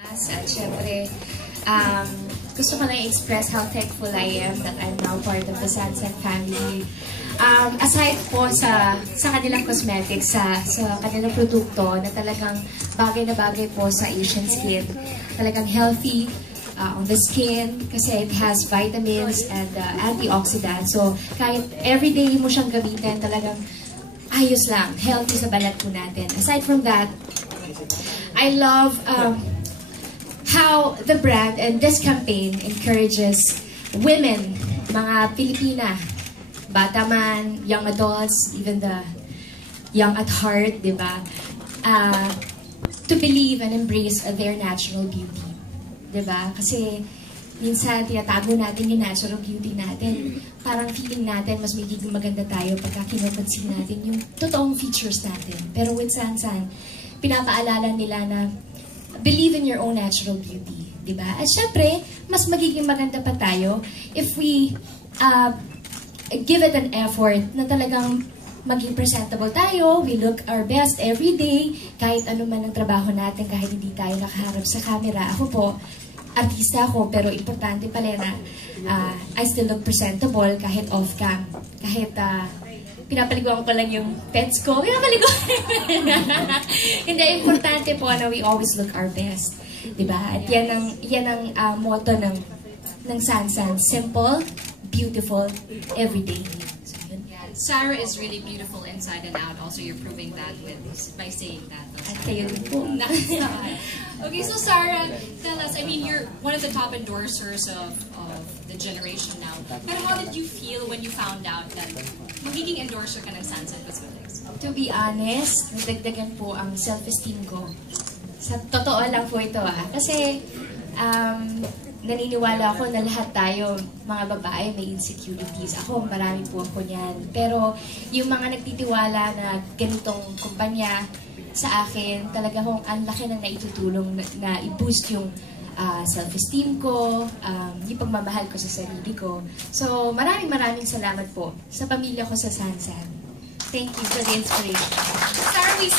At syempre, gusto ko na i-express how thankful I am that I'm now part of the Sansan family. Aside po sa kanilang cosmetics, sa kanilang produkto na talagang bagay na bagay po sa Asian skin, talagang healthy on the skin kasi it has vitamins and antioxidants. So kahit everyday mo siyang gamitin, talagang ayos lang, healthy sa balat po natin. Aside from that, I love how the brand and this campaign encourages women, mga Pilipina, bata man, young adults, even the young at heart, di ba? To believe and embrace their natural beauty. Di ba? Kasi minsan tinatago natin yung natural beauty natin. Parang feeling natin mas magiging maganda tayo pagka kinupansin natin yung totoong features natin. Pero with Sansan, pinapaalala nila na believe in your own natural beauty, di ba? At syempre, mas magiging maganda pa tayo if we give it an effort na talagang maging presentable tayo, we look our best every day, kahit ano man ang trabaho natin, kahit hindi tayo nakaharap sa camera. Ako po, artista ako, pero importante pala na I still look presentable kahit off-cam. Kahit pinapaliguan ko lang yung pets ko. Hindi, importante po na we always look our best. Diba? At yan ang motto ng Sansan. Simple, beautiful, everyday. So, Sarah is really beautiful inside and out. Also, you're proving that by saying that. At kayo din po. Okay, so Sarah, tell us, I mean, you're one of the top endorsers of the generation now. But how did you feel when you found out that magiging endorser ka ng Sansan Cosmetics? To be honest, nadagdagan po ang self-esteem ko. Sa totoo lang po ito Kasi naniniwala ako na lahat tayo, mga babae, may insecurities. Ako, marami po ako niyan. Pero yung mga nagtitiwala na ganitong kumpanya sa akin, talaga kong ang laki na naitutulong na i-boost yung self-esteem ko, yung pagmamahal ko sa sarili ko. So, maraming salamat po sa pamilya ko sa Sansan. Thank you for the inspiration. Sarah, we